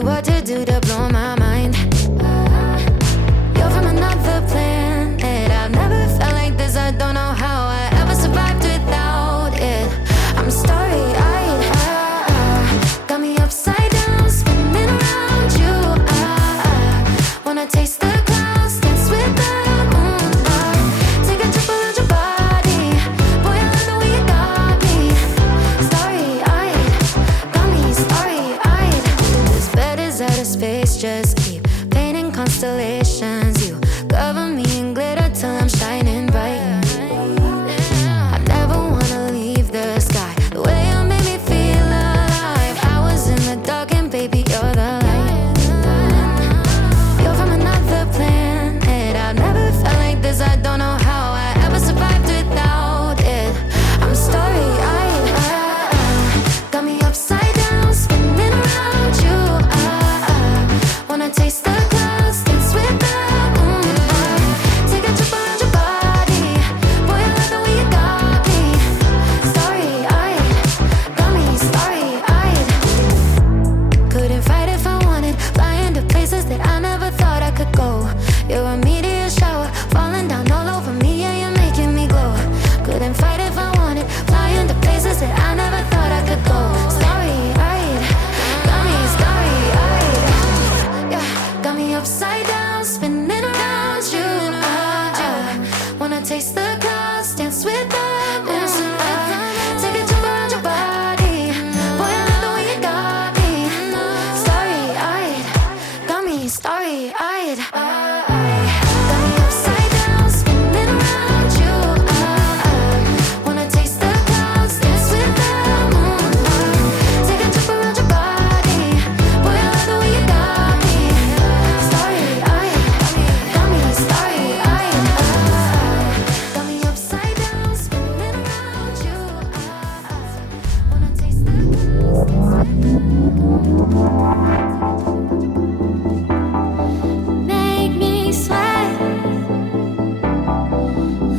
you what to do to blow my mind. You're from another planet. I've never felt like this. I don't know how I ever survived without it. I'm starry-eyed. Got me upside down, spinning around you. Wanna taste the clouds, dance with the moon. Take a trip around your body. Boy, I love the way you got me. Starry-eyed, got me starry-eyed. This bed is out of space, just keep painting constellations. You cover me in glitter till I'm shining bright. I never wanna leave the sky. The way you made me feel alive. I was in the dark and baby, you're the light. You're from another planet. I've never felt like this. I don't know how I ever survived without it. I'm starry-eyed. Got me upside down, spinning around you. Wanna taste the clouds, dance with the moon. Take a trip around your body. Boy, I love the way you got me. Starry-eyed, got me starry-eyed. Couldn't fight if I wanted. Flying to places that I never thought I could go. You're a meteor shower, falling down all over me. Yeah, you're making me glow. Couldn't fight if I wanted. Flying to places that I never thought I could go. Starry-eyed, got me starry-eyed. Yeah, got me upside down, spinning around you. Wanna taste the clouds, dance with the moon. Take a trip around your body. Boy, I love the way you got me. Starry-eyed, got me starry-eyed. Got me upside down, spinning around you. Wanna taste the clouds, dance with the moon. Take a trip around your body. Boy, I love the way you got me. Starry-eyed, got me starry-eyed. Got me upside down, spinning around you. Wanna taste the make me sweat.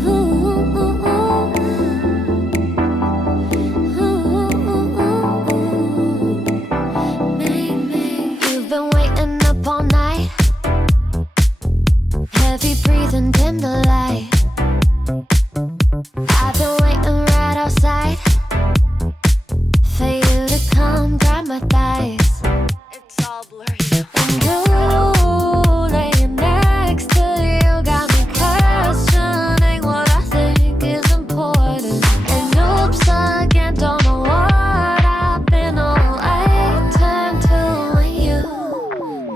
Ooh, ooh, ooh. You've been waiting up all night, heavy breathing, dim the light. I've been waiting right outside for you to come grab my thighs. It's all blurry. And you laying next to you got me questioning what I think is important. And oops again, don't know what I've been all I turn to when you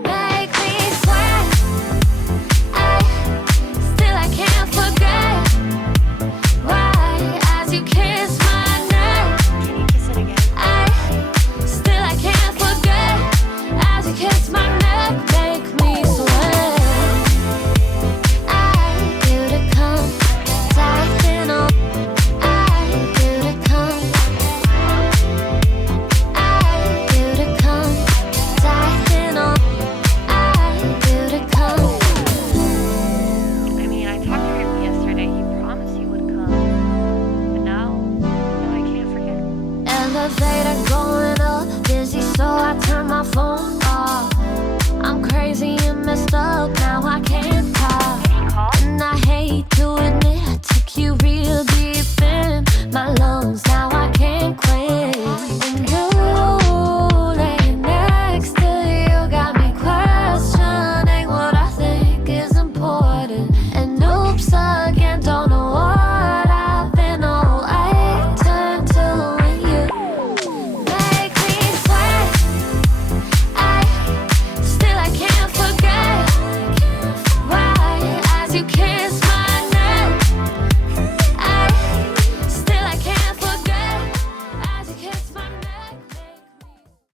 make me sweat. Still I can't forget why as you kiss my neck. Can you kiss it again? Still I can't forget as you kiss my neck, make me sweat. You to come, tighten up. You to come. You to come, tighten up. You to come. I mean, I talked to him yesterday. He promised he would come. But now I can't forget. Elevator going up, busy, so I turn my phone off. I'm crazy and messed up, now I can't talk. Can you call? And I hate to admit, I took you real deep in my lungs. Now I can't quit.